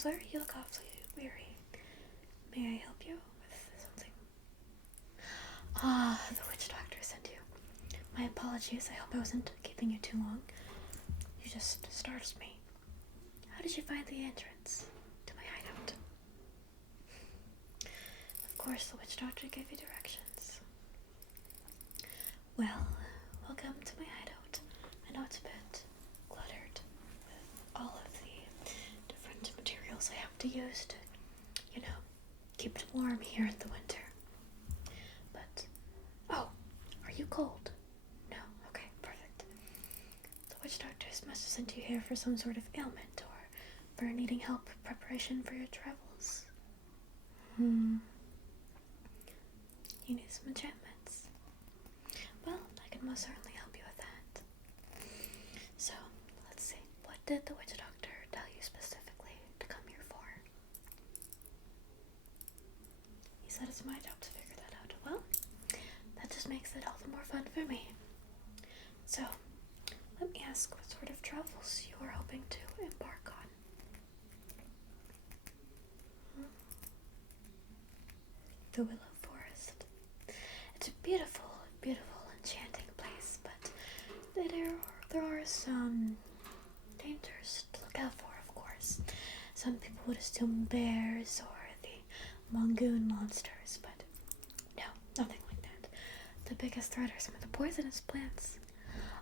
sir, you look awfully weary. May I help you with something? Ah, the witch doctor sent you. My apologies, I hope I wasn't keeping you too long. You just startled me. How did you find the entrance to my hideout? Of course, the witch doctor gave you directions. Well, welcome to my hideout. I know it's a bit cluttered with all of the different materials I have to use to, keep it warm here in the winter. But, oh, are you cold? No? Okay, perfect. The witch doctors must have sent you here for some sort of ailment or for needing help preparation for your travels. You need some enchantments. Well, I can most certainly help you with that. So, let's see. What did the witch doctor tell you specifically to come here for? He said it's my job to figure that out. Well, that just makes it all the more fun for me. So, let me ask what sort of travels you are hoping to embark on. The Willow Forest. It's a beautiful, beautiful, enchanting place, but there are some dangers to look out for, of course. Some people would assume bears or the mongoon monsters, but no, nothing like that. The biggest threat are some of the poisonous plants.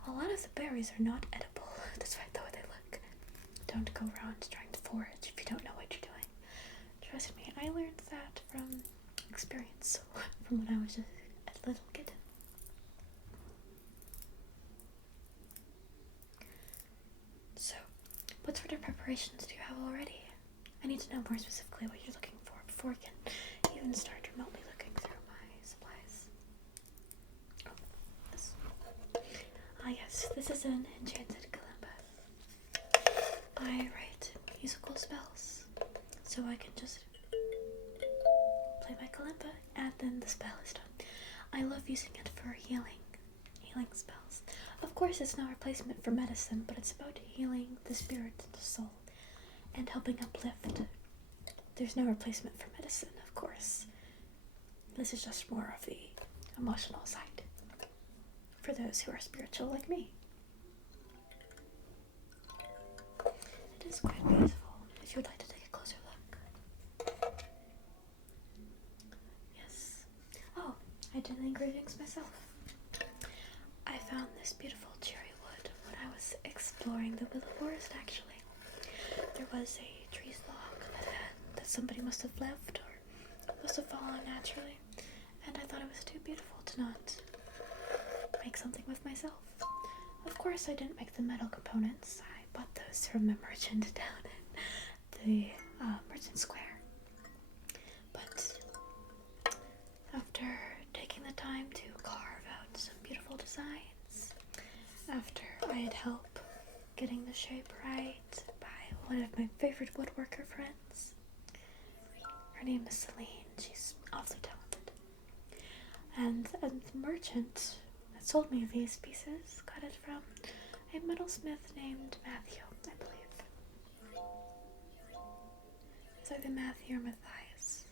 A lot of the berries are not edible, despite the way they look. Don't go around trying to forage if you don't know what you're doing. Trust me, I learned that from experience, from when I was just a little kitten. So, what sort of preparations do you have already? I need to know more specifically what you're looking for before I can even start remotely looking through my supplies. Oh, this. Ah yes, this is an enchanted kalimba. I write musical spells, so I can just play my kalimba and then the spell is done. I love using it for healing spells. Of course, it's no replacement for medicine, but it's about healing the spirit and the soul and helping uplift. There's no replacement for medicine, of course. This is just more of the emotional side for those who are spiritual like me. It is quite beautiful, if you would like to take a closer look. Yes. Oh, I did the ingredients myself. I found this beautiful cherry wood when I was exploring the Willow Forest, actually. There was a tree log that somebody must have left or must have fallen naturally, and I thought it was too beautiful to not make something with myself. Of course, I didn't make the metal components. I bought those from a merchant down in the merchant square. But after taking the time to carve out some beautiful designs, after I had help getting the shape right by one of my favorite woodworker friends. Her name is Celine. She's awfully talented. And the merchant that sold me these pieces got it from a metalsmith named Matthew, I believe. It's either Matthew or Matthias.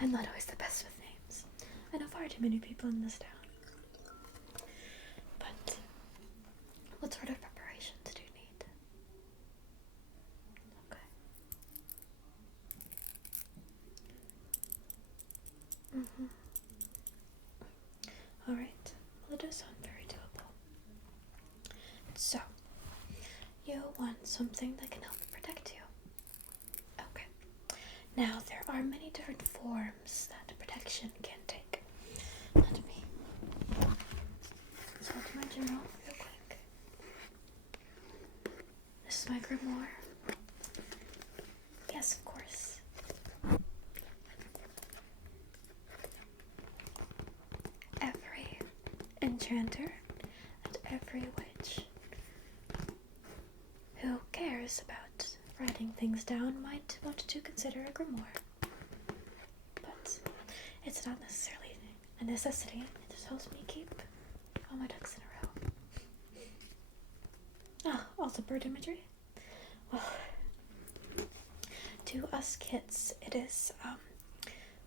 I'm not always the best with names. I know far too many people in this town. But what sort of preparations do you need? Okay. Alright. Well, it does sound very doable. So, you want something that can help protect you. Okay. Now, there are many different forms that protection can take. Let me consult my journal real quick. This is my grimoire. Yes, of course. Every enchanter and every witch who cares about writing things down might want to consider a grimoire. But it's not necessarily a necessity. It just helps me keep all my ducks in a row. Ah, also bird imagery. Well, to us kids, it is,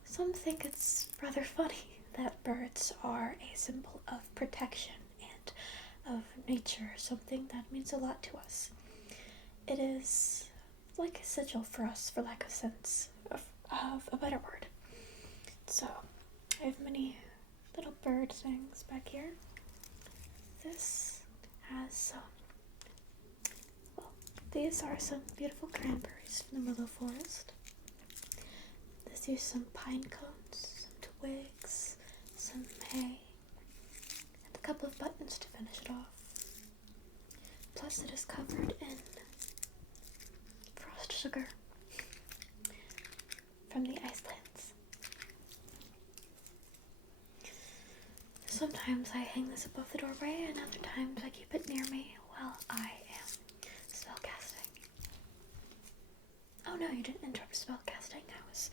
some think it's rather funny that birds are a symbol of protection and of nature, something that means a lot to us. It is like a sigil for us, for lack of sense of a better word. So, I have many little bird things back here. This has some, these are some beautiful cranberries from the Willow Forest. This is some pine cones, some twigs, some hay, and a couple of buttons to finish it off. Plus it is covered in frost sugar from the ice plants. Sometimes I hang this above the doorway, and other times I keep it near me while I am spellcasting. Oh no, you didn't interrupt spellcasting. I was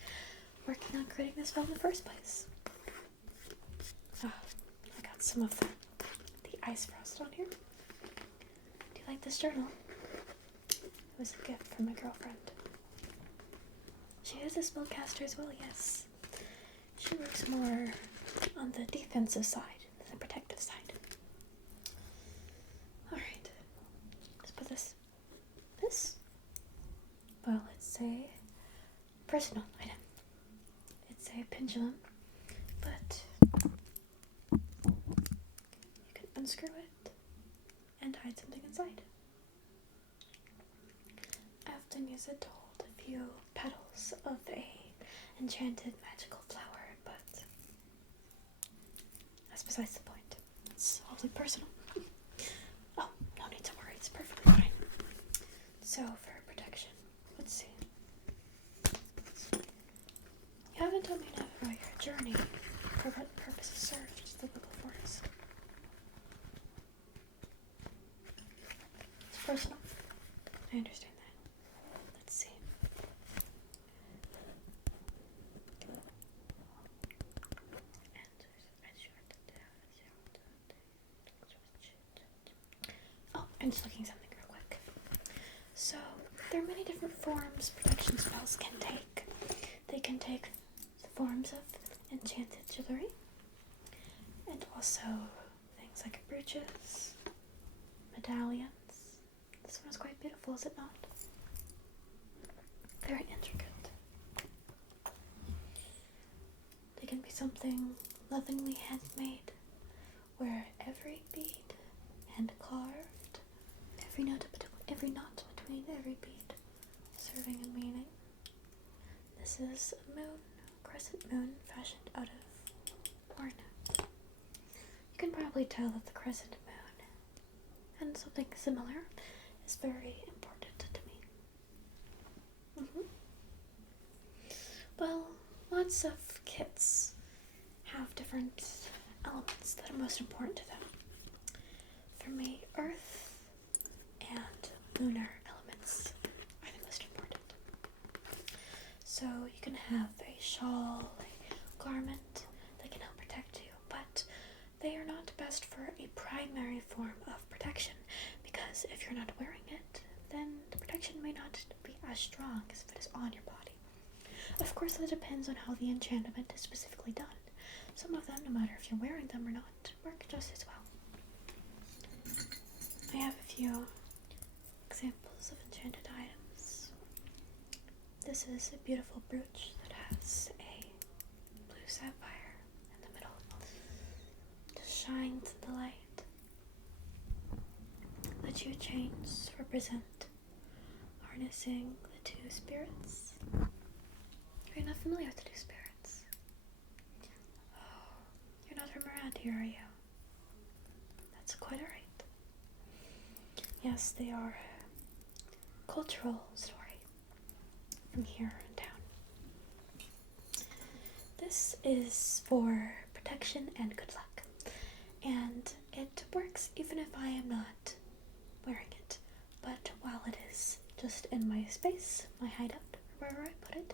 working on creating this spell in the first place. Oh, I got some of the ice frost on here. Do you like this journal? It was a gift from my girlfriend. She is a spellcaster as well, yes. She works more on the defensive side than the protective side. Alright, let's put this. Well, it's a personal item. It's a pendulum, but you can unscrew it and hide something inside. I often use it to hold a few petals of a enchanted magical flower, but that's besides the point. It's awfully personal. Oh, no need to worry, it's perfectly fine. So, for protection, let's see. You haven't told me enough about your journey, for what purpose it serves the Willow Forest. It's personal. I understand that. Let's see. Oh, I'm just looking something real quick. So, there are many different forms protection spells can take. They can take the forms of enchanted jewelry, and also things like brooches, medallions. This one is quite beautiful, is it not? Very intricate. They can be something lovingly handmade, where every bead hand carved, every knot between every bead serving a meaning. This is a moon, crescent moon, fashioned out of horn. You can probably tell that the crescent moon and something similar is very important to me. Well, lots of kits have different elements that are most important to them. For me, earth and lunar elements are the most important. So you can have a shawl, a garment that can help protect you, but they are not best for a primary form of protection, because if you're not wearing it, then the protection may not be as strong as if it is on your body. Of course, that depends on how the enchantment is specifically done. Some of them, no matter if you're wearing them or not, work just as well. I have a few examples of enchanted items. This is a beautiful brooch that has a blue sapphire in the middle. Just shines in the light. The two chains represent harnessing the two spirits. Are you not familiar with the two spirits? Oh, you're not from around here, are you? That's quite alright. Yes, they are a cultural story from here in town. This is for protection and good luck, and it works even if I am not wearing it. But while it is just in my space, my hideout, wherever I put it,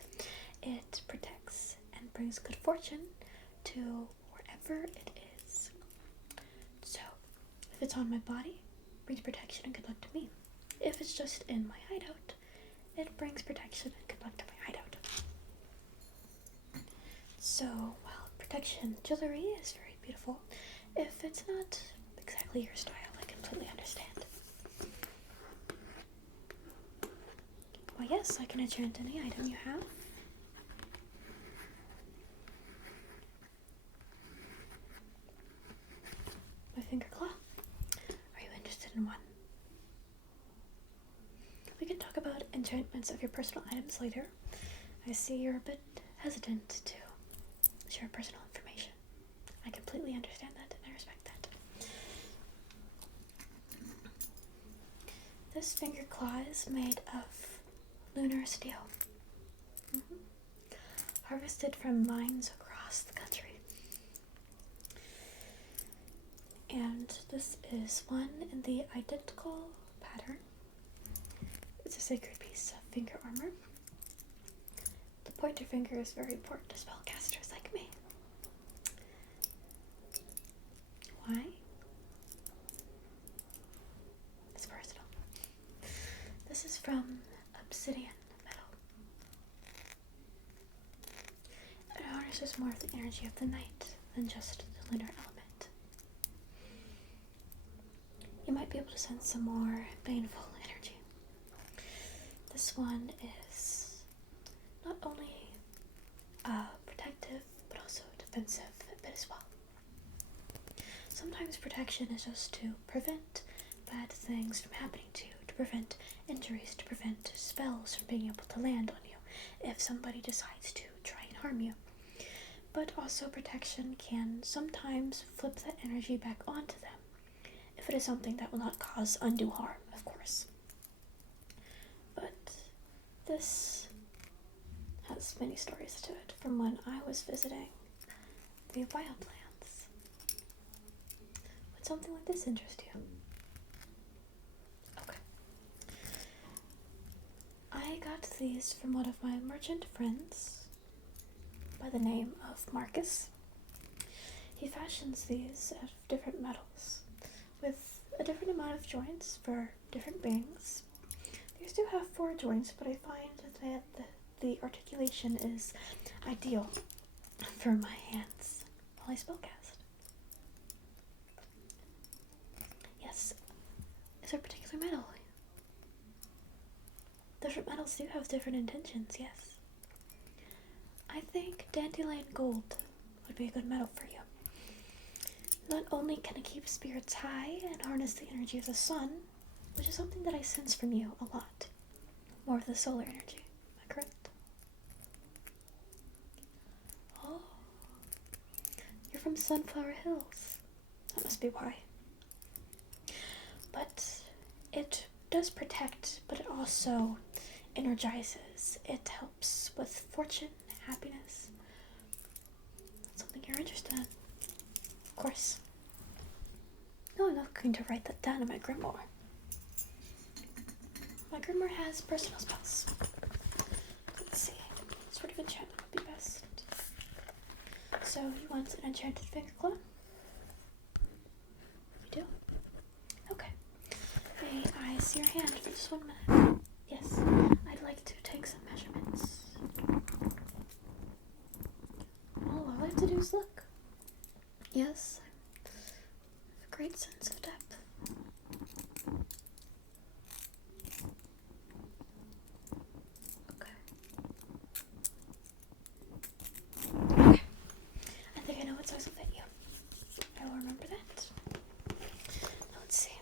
it protects and brings good fortune to wherever it is. So, if it's on my body, it brings protection and good luck to me. If it's just in my hideout, it brings protection and good luck to my hideout. So, while protection jewelry is very beautiful, if it's not exactly your style, I completely understand. Well, yes, I can enchant any item you have. My finger claw. Are you interested in one? We can talk about enchantments of your personal items later. I see you're a bit hesitant to share personal information. I completely understand that and I respect that. This finger claw is made of lunar steel. Harvested from mines across the country. And this is one in the identical pattern. It's a sacred piece of finger armor. The pointer finger is very important to spellcasters like me. Why? It's versatile. This is from obsidian metal. It harnesses more of the energy of the night than just the lunar element. You might be able to sense some more baneful energy. This one is not only protective, but also defensive a bit as well. Sometimes protection is just to prevent bad things from happening to you, to prevent injuries, to prevent spells from being able to land on you if somebody decides to try and harm you. But also protection can sometimes flip that energy back onto them, if it is something that will not cause undue harm, of course. But this has many stories to it from when I was visiting the wildlands. Would something like this interest you? Okay. I got these from one of my merchant friends by the name of Marcus. He fashions these out of different metals with a different amount of joints for different beings. These do have 4 joints, but I find that the articulation is ideal for my hands while I spellcast. Yes, it's a particular metal. Different metals do have different intentions, yes. I think dandelion gold would be a good metal for you. Not only can it keep spirits high and harness the energy of the sun, which is something that I sense from you a lot. More of the solar energy, am I correct? Oh, you're from Sunflower Hills. That must be why. But it does protect, but it also energizes. It helps with fortune, happiness. That's something you're interested in. Of course. No, I'm not going to write that down in my grimoire. My grimoire has personal spells. Let's see. What sort of enchantment would be best? So, you want an enchanted finger claw? You do? Okay. May I see your hand for just 1 minute? Yes. I'd like to take some measurements. All I have to do is look. Yes. I have a great sense of depth. Okay. I think I know what size will fit you. I will remember that. Now let's see.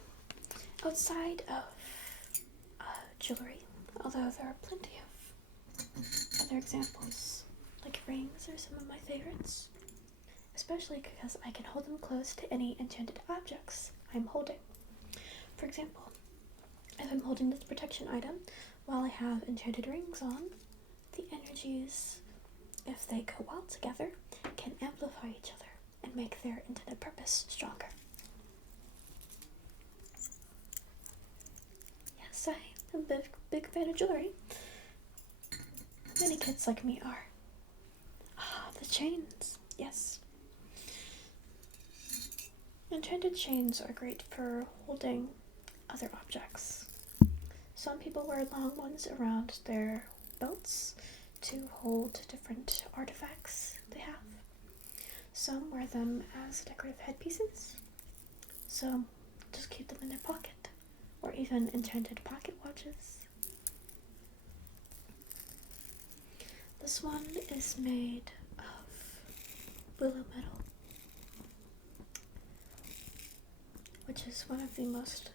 Outside of jewelry, although there are plenty of other examples, like rings are some of my favorites, especially because I can hold them close to any enchanted objects I'm holding. For example, if I'm holding this protection item while I have enchanted rings on, the energies, if they go well together, can amplify each other and make their intended purpose stronger. Yes, I'm a big fan of jewelry. Many kids like me are. Ah, the chains. Yes. Enchanted chains are great for holding other objects. Some people wear long ones around their belts to hold different artifacts they have. Some wear them as decorative headpieces. Some just keep them in their pocket, or even enchanted pocket watches. This one is made of willow metal, which is one of the most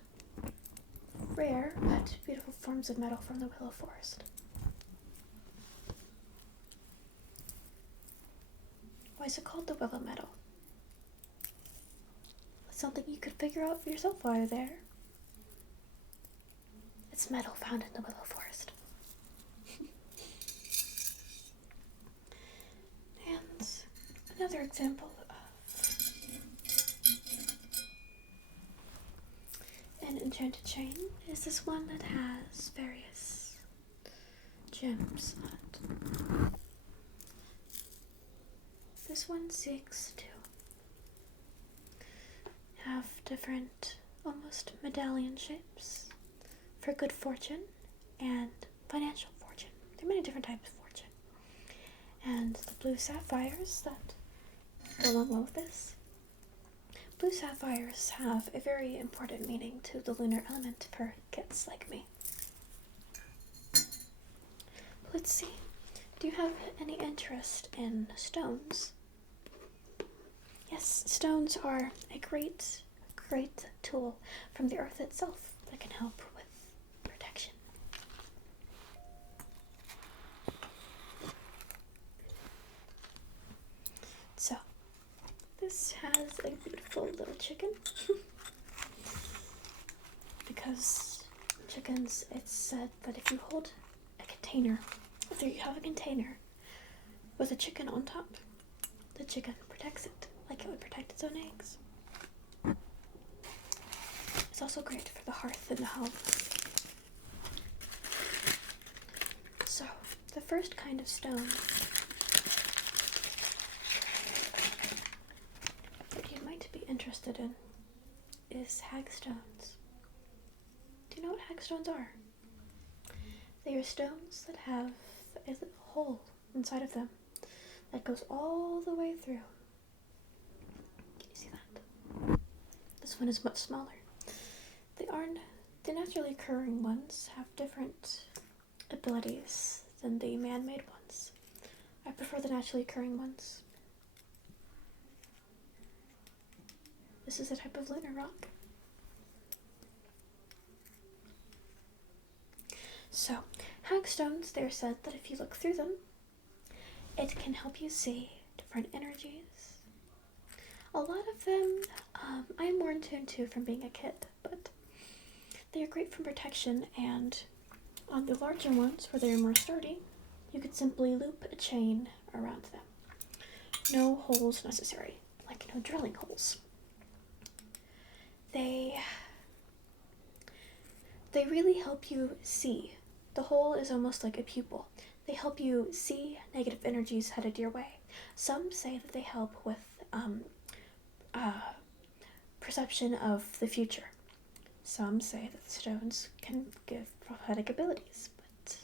rare but beautiful forms of metal from the Willow Forest. Why is it called the willow metal? It's something you could figure out for yourself while you're there. It's metal found in the Willow Forest. And another example of an enchanted chain is this one that has various gems on it. This one seeks to have different, almost medallion shapes for good fortune and financial fortune. There are many different types of fortune. And the blue sapphires that go along well with this. Blue sapphires have a very important meaning to the lunar element for kids like me. Let's see. Do you have any interest in stones? Yes, stones are a great tool from the earth itself that can help with protection. So, this has a beautiful little chicken. Because chickens, it's said that if you hold a container, if you have a container with a chicken on top, the chicken protects it like it would protect its own eggs. It's also great for the hearth in the home. So, the first kind of stone that you might be interested in is hagstones. Do you know what hagstones are? They are stones that have a little hole inside of them that goes all the way through. Can you see that? This one is much smaller. The naturally occurring ones have different abilities than the man-made ones. I prefer the naturally occurring ones. This is a type of lunar rock. So, hagstones, they're said that if you look through them, it can help you see different energies. A lot of them, I'm more in tune to from being a kid, but they are great for protection, and on the larger ones, where they're more sturdy, you could simply loop a chain around them. No holes necessary, like no drilling holes. They really help you see. The hole is almost like a pupil. They help you see negative energies headed your way. Some say that they help with perception of the future. Some say that the stones can give prophetic abilities, but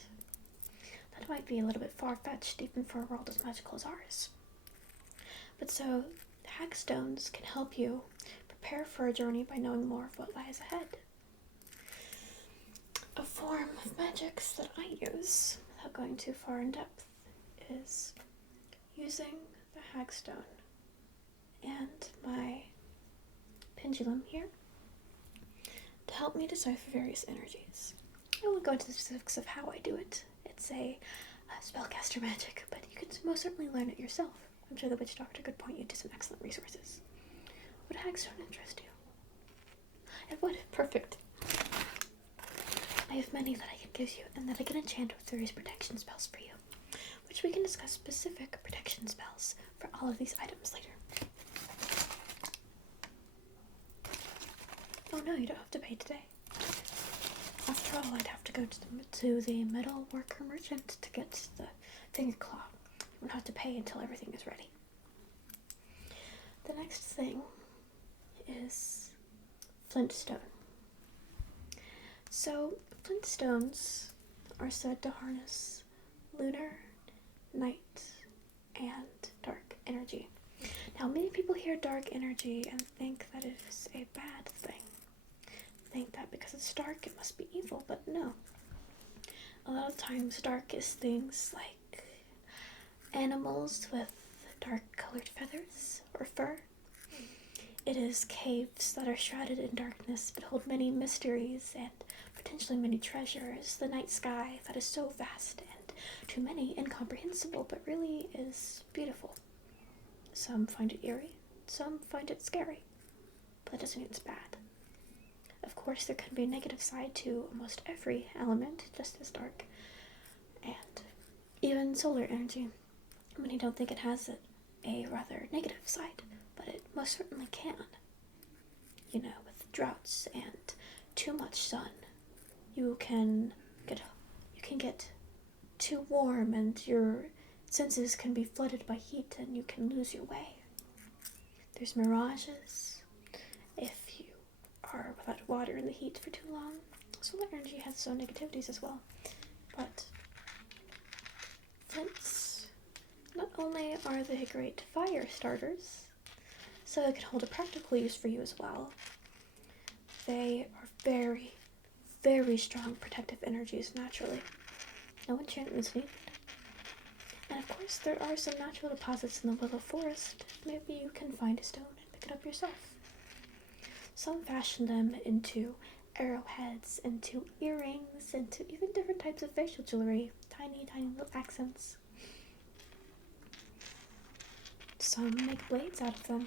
that might be a little bit far-fetched even for a world as magical as ours. But so, hagstones can help you prepare for a journey by knowing more of what lies ahead. A form of magics that I use, without going too far in depth, is using the hagstone and my pendulum here to help me decipher various energies. I won't go into the specifics of how I do it. It's a spellcaster magic, but you can most certainly learn it yourself. I'm sure the witch doctor could point you to some excellent resources. Would hagstone interest you? It would. Perfect. I have many that I can give you, and that I can enchant with various protection spells for you, which we can discuss specific protection spells for all of these items later. Oh no, you don't have to pay today. After all, I'd have to go to the metal worker merchant to get the finger claw. You won't have to pay until everything is ready. The next thing is flint stone. So, flint stones are said to harness lunar, night, and dark energy. Now, many people hear dark energy and think that it is a bad thing. Think that because it's dark, it must be evil, but no. A lot of times, dark is things like animals with dark-colored feathers or fur. It is caves that are shrouded in darkness but hold many mysteries and potentially many treasures. The night sky that is so vast and to many incomprehensible, but really is beautiful. Some find it eerie, some find it scary, but that doesn't mean it's bad. Of course, there can be a negative side to almost every element, just as dark, and even solar energy. Many don't think it has a rather negative side, but it most certainly can. You know, with droughts and too much sun, you can get too warm and your senses can be flooded by heat and you can lose your way. There's mirages. If you are without water in the heat for too long, solar energy has its own negativities as well. But flints, not only are they great fire starters, so they can hold a practical use for you as well. They are very, very strong protective energies naturally. No enchantments needed. And of course, there are some natural deposits in the Willow Forest. Maybe you can find a stone and pick it up yourself. Some fashion them into arrowheads, into earrings, into even different types of facial jewelry. Tiny, tiny little accents. Some make blades out of them.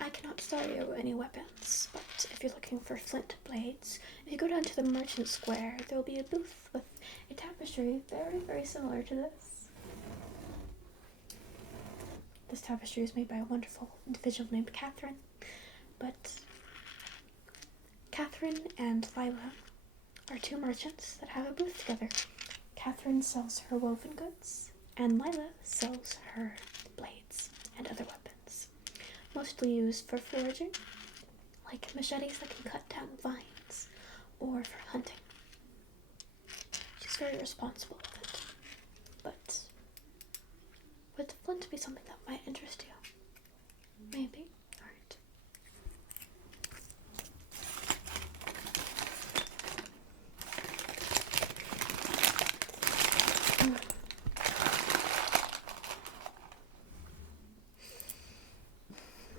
I cannot sell you any weapons, but if you're looking for flint blades, if you go down to the merchant square, there will be a booth with a tapestry very, very similar to this. This tapestry is made by a wonderful individual named Catherine, but Catherine and Lila are two merchants that have a booth together. Catherine sells her woven goods, and Lila sells her blades and other weapons, mostly used for foraging, like machetes that can cut down vines, or for hunting. She's very responsible with it, but would flint be something that might interest you? Maybe. Alright.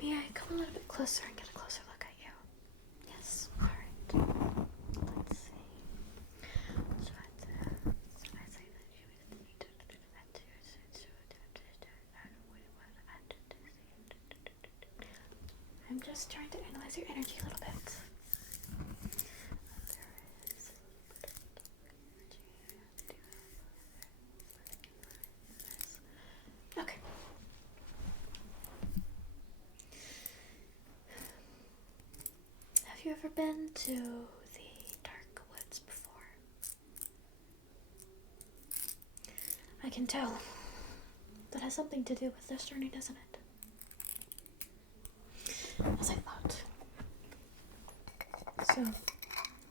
May I come a little bit closer and get a closer look at you? Yes. Alright. Let's see. I'm just trying to analyze your energy a little bit. Okay. Have you ever been to the dark woods before? I can tell. That has something to do with this journey, doesn't it? As I thought. So, I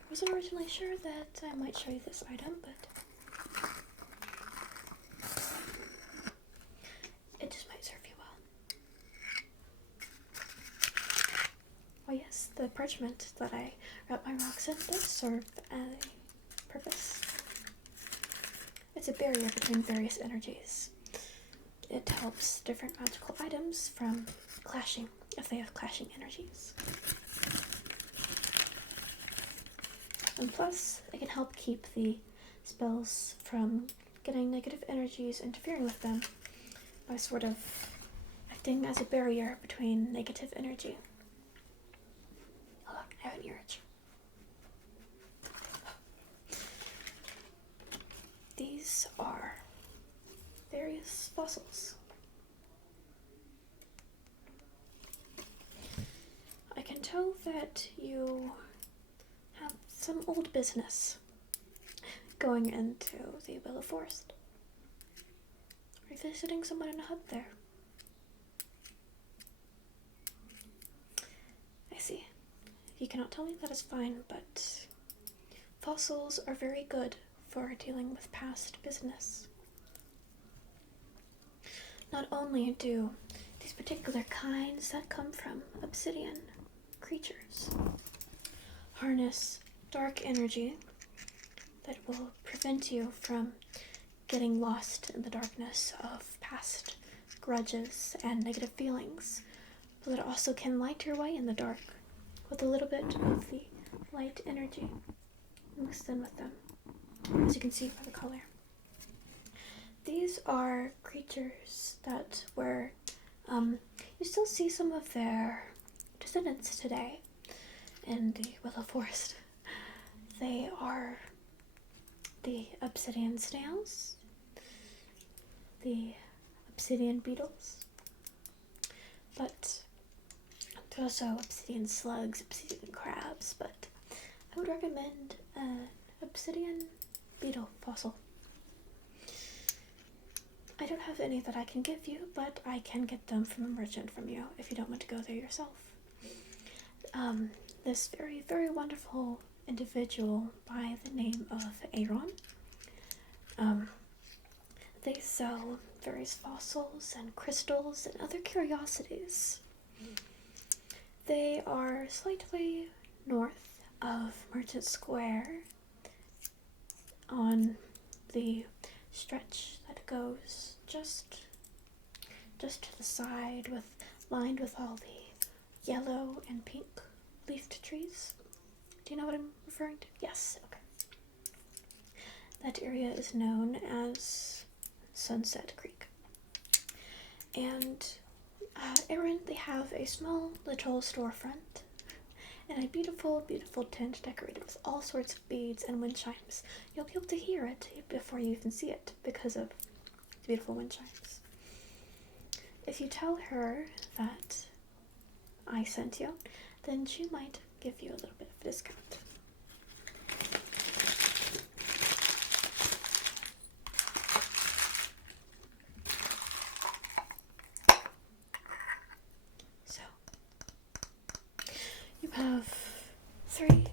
wasn't originally sure that I might show you this item, but it just might serve you well. Oh yes, the parchment that I wrap my rocks in does serve a purpose. It's a barrier between various energies. It helps different magical items from clashing if they have clashing energies. And plus, it can help keep the spells from getting negative energies interfering with them by sort of acting as a barrier between negative energy. Oh look, I have an ear itch. These are various fossils. I can tell that you have some old business going into the Willow Forest. Are you visiting someone in a hut there? I see. If you cannot tell me, that is fine, but fossils are very good for dealing with past business. Not only do these particular kinds that come from obsidian creatures harness dark energy that will prevent you from getting lost in the darkness of past grudges and negative feelings, but it also can light your way in the dark with a little bit of the light energy mixed in with them, as you can see by the color. These are creatures that were, you still see some of their descendants today in the Willow Forest. They are the obsidian snails, the obsidian beetles, but there's also obsidian slugs, obsidian crabs, but I would recommend an obsidian beetle fossil. I don't have any that I can give you, but I can get them from a merchant from you if you don't want to go there yourself. This very, very wonderful individual by the name of Aaron, they sell various fossils and crystals and other curiosities. They are slightly north of Merchant Square on the stretch that goes just to the side, lined with all the yellow and pink leafed trees. Do you know what I'm referring to? Yes, okay. That area is known as Sunset Creek. And Erin, they have a small little storefront and a beautiful, beautiful tent decorated with all sorts of beads and wind chimes. You'll be able to hear it before you even see it because of the beautiful wind chimes. If you tell her that I sent you, then she might give you a little bit of a discount. So, you have three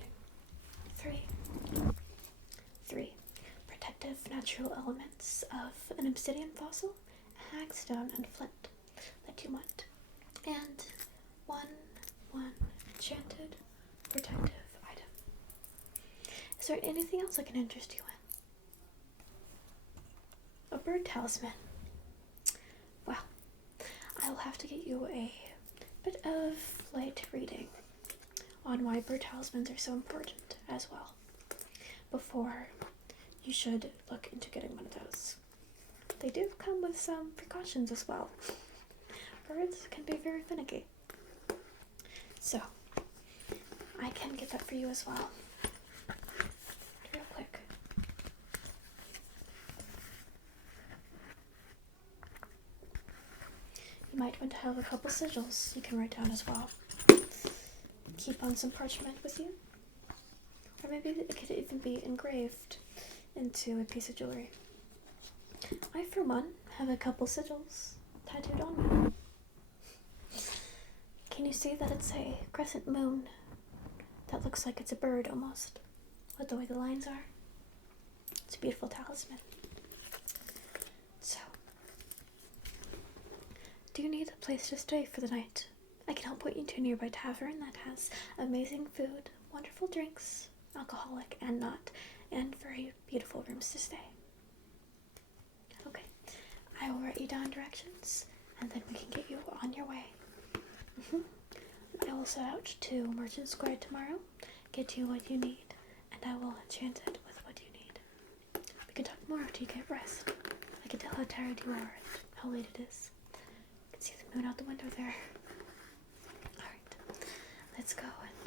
protective natural elements of an obsidian fossil, a hagstone, and flint that you want, and one enchanted protective item. Is there anything else I can interest you in? A bird talisman. Well, I'll have to get you a bit of light reading on why bird talismans are so important as well, before you should look into getting one of those. They do come with some precautions as well. Birds can be very finicky. So, I can get that for you as well. Real quick. You might want to have a couple sigils you can write down as well. Keep on some parchment with you. Or maybe it could even be engraved into a piece of jewelry. I, for one, have a couple sigils tattooed on me. Can you see that it's a crescent moon that looks like it's a bird almost, with the way the lines are? It's a beautiful talisman. So, do you need a place to stay for the night? I can help point you to a nearby tavern that has amazing food, wonderful drinks, alcoholic and not, and very beautiful rooms to stay. Okay, I will write you down directions, and then we can get you on your way. I will set out to Merchant Square tomorrow, get you what you need, and I will enchant it with what you need. We can talk more after you get rest. I can tell how tired you are and how late it is. I can see the moon out the window there. Alright, let's go and